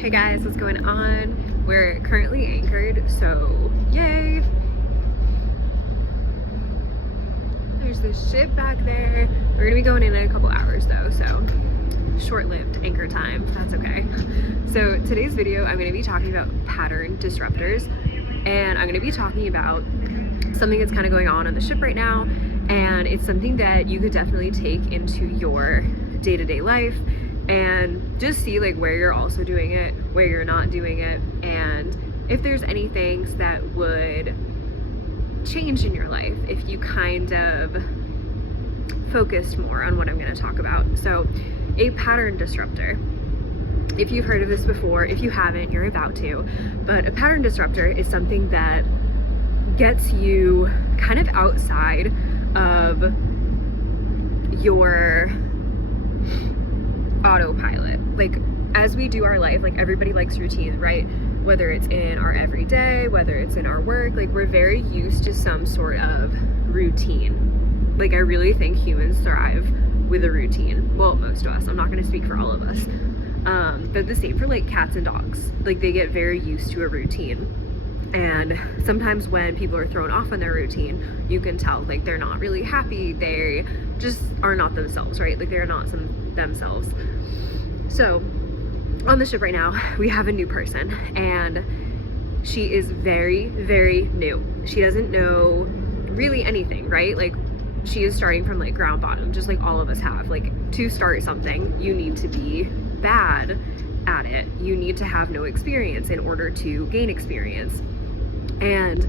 Hey guys, what's going on? We're currently anchored, so yay! There's this ship back there. We're gonna be going in a couple hours though, so short-lived anchor time, that's okay. So today's video, I'm gonna be talking about pattern disruptors, and I'm gonna be talking about something that's kind of going on the ship right now, and it's something that you could definitely take into your day-to-day life and just see like where you're also doing it, where you're not doing it, and if there's any things that would change in your life if you kind of focused more on what I'm going to talk about. So a pattern disruptor, if you've heard of this before, if you haven't, you're about to, but a pattern disruptor is something that gets you kind of outside of your autopilot. Like as we do our life, like everybody likes routine, right? Whether it's in our everyday, whether it's in our work, like we're very used to some sort of routine. Like I really think humans thrive with a routine. Well, most of us, I'm not going to speak for all of us. But the same for like cats and dogs. Like they get very used to a routine. And sometimes when people are thrown off on their routine, you can tell like they're not really happy. They just are not themselves, right? Like they're not themselves. So on the ship right now, we have a new person, and she is very, very new. She doesn't know really anything, right? Like she is starting from like ground bottom, just like all of us have. Like to start something, you need to be bad at it. You need to have no experience in order to gain experience. And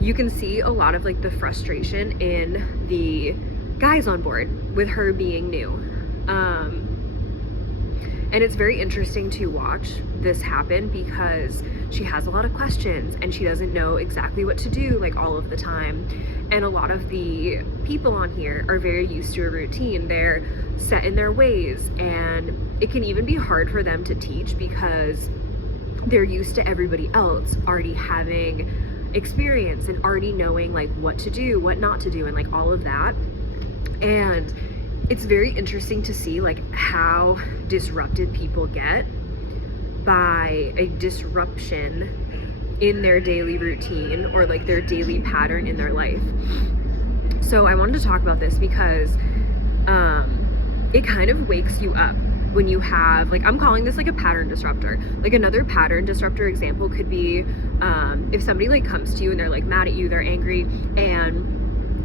you can see a lot of like the frustration in the guys on board with her being new. And it's very interesting to watch this happen because she has a lot of questions and she doesn't know exactly what to do like all of the time. And a lot of the people on here are very used to a routine. They're set in their ways, and it can even be hard for them to teach because they're used to everybody else already having experience and already knowing like what to do, what not to do, and like all of that. And it's very interesting to see like how disrupted people get by a disruption in their daily routine or like their daily pattern in their life. So I wanted to talk about this because it kind of wakes you up when you have, like, I'm calling this like a pattern disruptor. Like another pattern disruptor example could be if somebody like comes to you and they're like mad at you, they're angry, and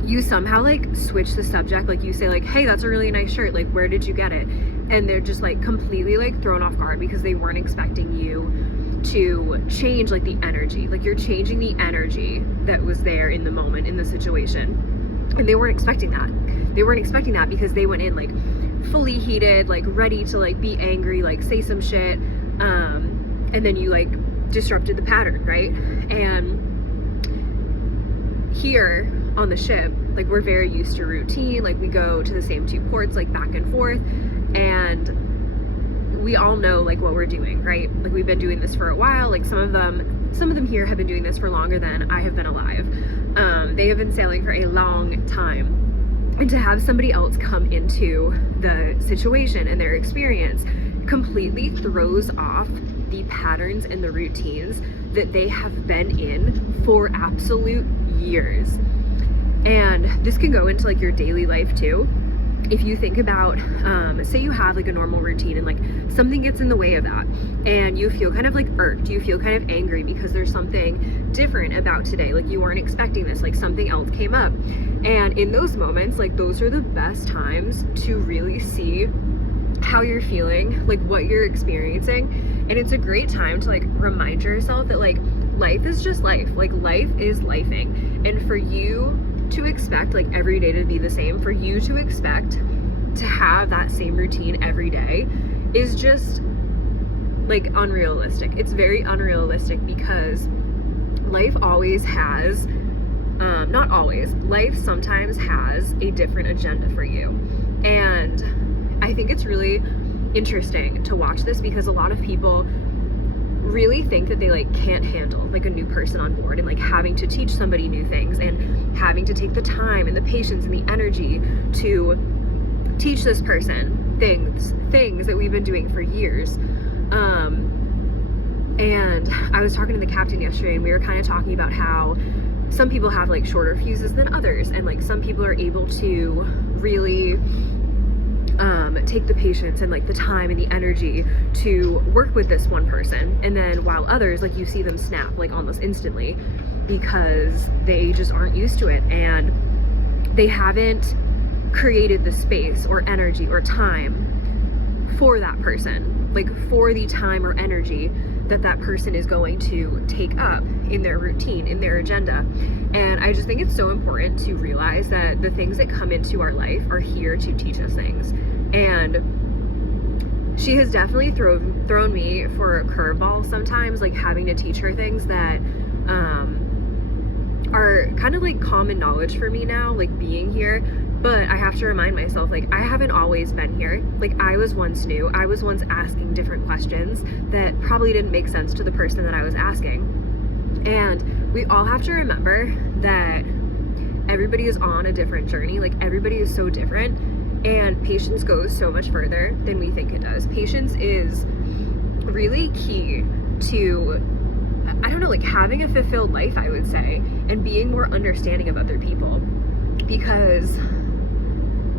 you somehow like switch the subject. Like you say like, hey, that's a really nice shirt, like where did you get it? And they're just like completely like thrown off guard because they weren't expecting you to change like the energy. Like you're changing the energy that was there in the moment, in the situation, and they weren't expecting that. They weren't expecting that because they went in like fully heated, like ready to like be angry, like say some shit, and then you like disrupted the pattern, right? And here on the ship, like we're very used to routine. Like we go to the same two ports like back and forth, and we all know like what we're doing, right? Like we've been doing this for a while. Like some of them here have been doing this for longer than I have been alive. They have been sailing for a long time. And to have somebody else come into the situation and their experience completely throws off the patterns and the routines that they have been in for absolute years. And this can go into like your daily life too. If you think about, say you have like a normal routine and like something gets in the way of that and you feel kind of like irked, you feel kind of angry because there's something different about today. Like you weren't expecting this, like something else came up. And in those moments, like those are the best times to really see how you're feeling, like what you're experiencing. And it's a great time to like remind yourself that like life is just life. Like life is lifing. And for you to expect like every day to be the same, for you to expect to have that same routine every day is just like unrealistic. It's very unrealistic because life always has, not always, life sometimes has a different agenda for you. And I think it's really interesting to watch this because a lot of people really think that they like can't handle like a new person on board and like having to teach somebody new things and having to take the time and the patience and the energy to teach this person things that we've been doing for years. And I was talking to the captain yesterday, and we were kind of talking about how some people have like shorter fuses than others, and like some people are able to really take the patience and like the time and the energy to work with this one person, and then while others, like, you see them snap like almost instantly because they just aren't used to it, and they haven't created the space or energy or time for that person, like for the time or energy that that person is going to take up in their routine, in their agenda. And I just think it's so important to realize that the things that come into our life are here to teach us things. And she has definitely thrown me for a curveball sometimes, like having to teach her things that are kind of like common knowledge for me now, like being here. But I have to remind myself, like, I haven't always been here. Like, I was once new. I was once asking different questions that probably didn't make sense to the person that I was asking. And we all have to remember that everybody is on a different journey. Like, everybody is so different. And patience goes so much further than we think it does. Patience is really key to, I don't know, like having a fulfilled life, I would say, and being more understanding of other people. Because,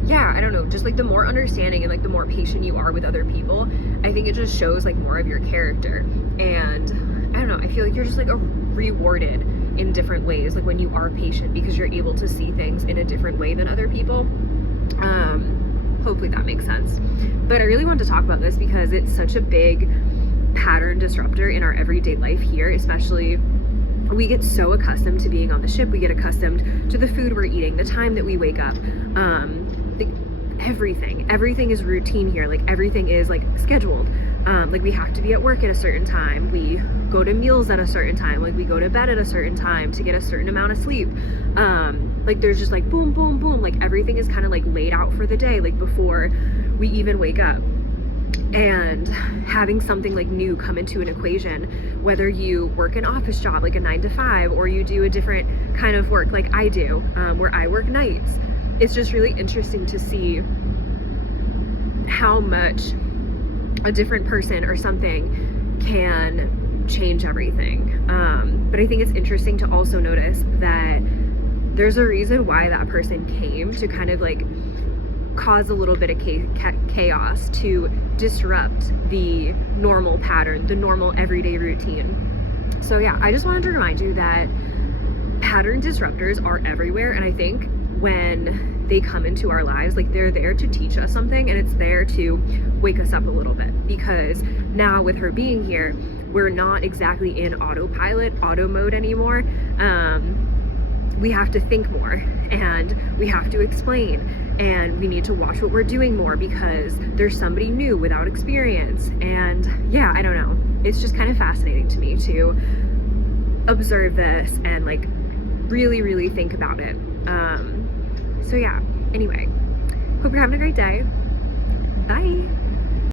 yeah, I don't know, just like the more understanding and like the more patient you are with other people, I think it just shows like more of your character. And I don't know, I feel like you're just like rewarded in different ways, like when you are patient, because you're able to see things in a different way than other people. Hopefully that makes sense. But I really want to talk about this because it's such a big pattern disruptor in our everyday life here, especially. We get so accustomed to being on the ship. We get accustomed to the food we're eating, the time that we wake up, everything is routine here. Like, everything is like scheduled. Like, we have to be at work at a certain time. We go to meals at a certain time. Like, we go to bed at a certain time to get a certain amount of sleep. Like, there's just like boom, boom, boom. Like, everything is kind of like laid out for the day, like before we even wake up. And having something like new come into an equation, whether you work an office job like a 9 to 5, or you do a different kind of work like I do, where I work nights, it's just really interesting to see how much a different person or something can change everything. But I think it's interesting to also notice that there's a reason why that person came to kind of like cause a little bit of chaos, to disrupt the normal pattern, the normal everyday routine. So yeah, I just wanted to remind you that pattern disruptors are everywhere, and I think when they come into our lives, like, they're there to teach us something, and it's there to wake us up a little bit, because now with her being here, we're not exactly in autopilot, auto mode anymore. We have to think more, and we have to explain, and we need to watch what we're doing more because there's somebody new without experience. And yeah, I don't know, it's just kind of fascinating to me to observe this and like really think about it. So yeah, anyway, hope you're having a great day. Bye.